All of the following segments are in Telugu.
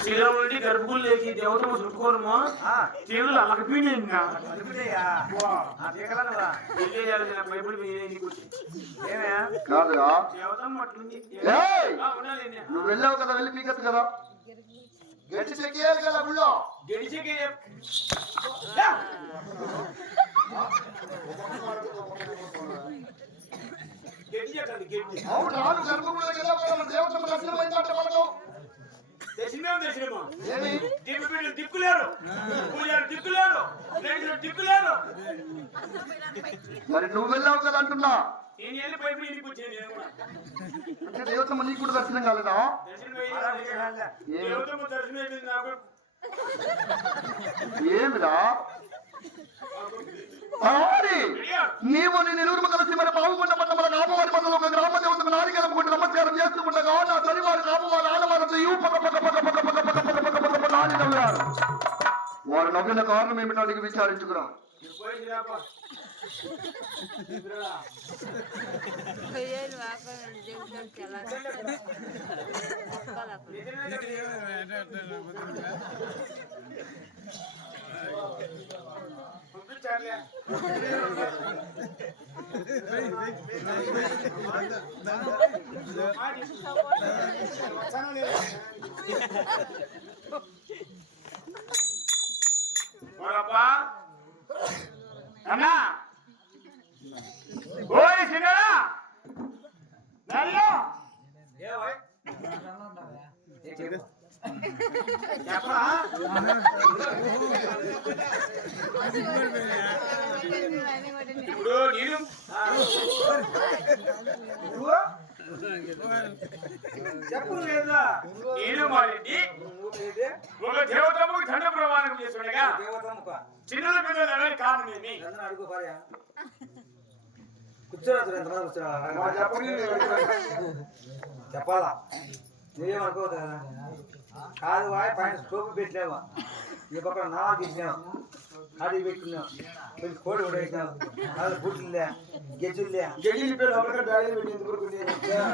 శిలో నుండి గర్భగుల్లోకి దేవత చుట్టుకోరము తీరులు అలకపిండి ఇంకా కాదురా. నువ్వు వెళ్ళావు కదా వెళ్ళి పీకచ్చు కదా. గడిచి చెక్కేయాలి కదా దర్శనం దర్శనమా ఏమి? దీప బిడ్డలు దిక్కులేరు. పూజారు దిక్కులేరు. రైతులు దిక్కులేరు. మరి నువ్వు వెళ్ళావు కదా అంటున్నా. నేను ఇంటికి నేను దేవతమ్మ నీకు కూడా దర్శనం కాలేదా? దర్శనం అయ్యింది. దేవతమ్మ దర్శనం అయిపోయింది నాకు ఏమిరా! నీవు నీ నిలువురు కలిసి మరి బాగుండ అని నవ్వారు వారు నవ్విన కారణం ఏమిటో అడిగి విచారించుకున్నాం. అన్నా. ఓయ్ సినరా నల్లో చెప్పరా? ఇప్పుడు నేను చెప్పు లేదా? నేను ఒక దేవతమ్మకు దండ ప్రమాణం దేవతమ్ముక? చిన్నల పిల్లలు ఎవరి కారణం ఏమి? అడుగు భార్య కూర్చోరా చూడు, ఎంతమంది కూర్చోరా? చెప్పాలా? నువ్వేమనుకోవద్దు కదా? కాదు వాయి పైన స్కోపు పెట్టలేవా ఈ పక్కన నాలుగు తీసినావు అడిగి కొంచెం కోడి కూడా వేసినావు. నాలుగు బుట్లులే గెజిల్లే. గెజిల్ పేరు ఎవరికైనా బ్యాడీ పెట్టి ఎందుకు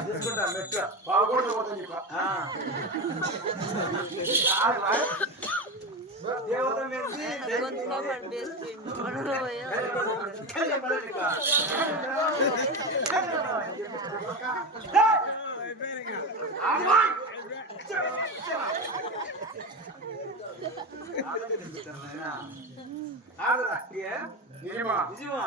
తీసుకుంటా మెట్ట. బాగోడు పోతాను చెప్ప దేవత ఆడరా నిజమా? నిజమా?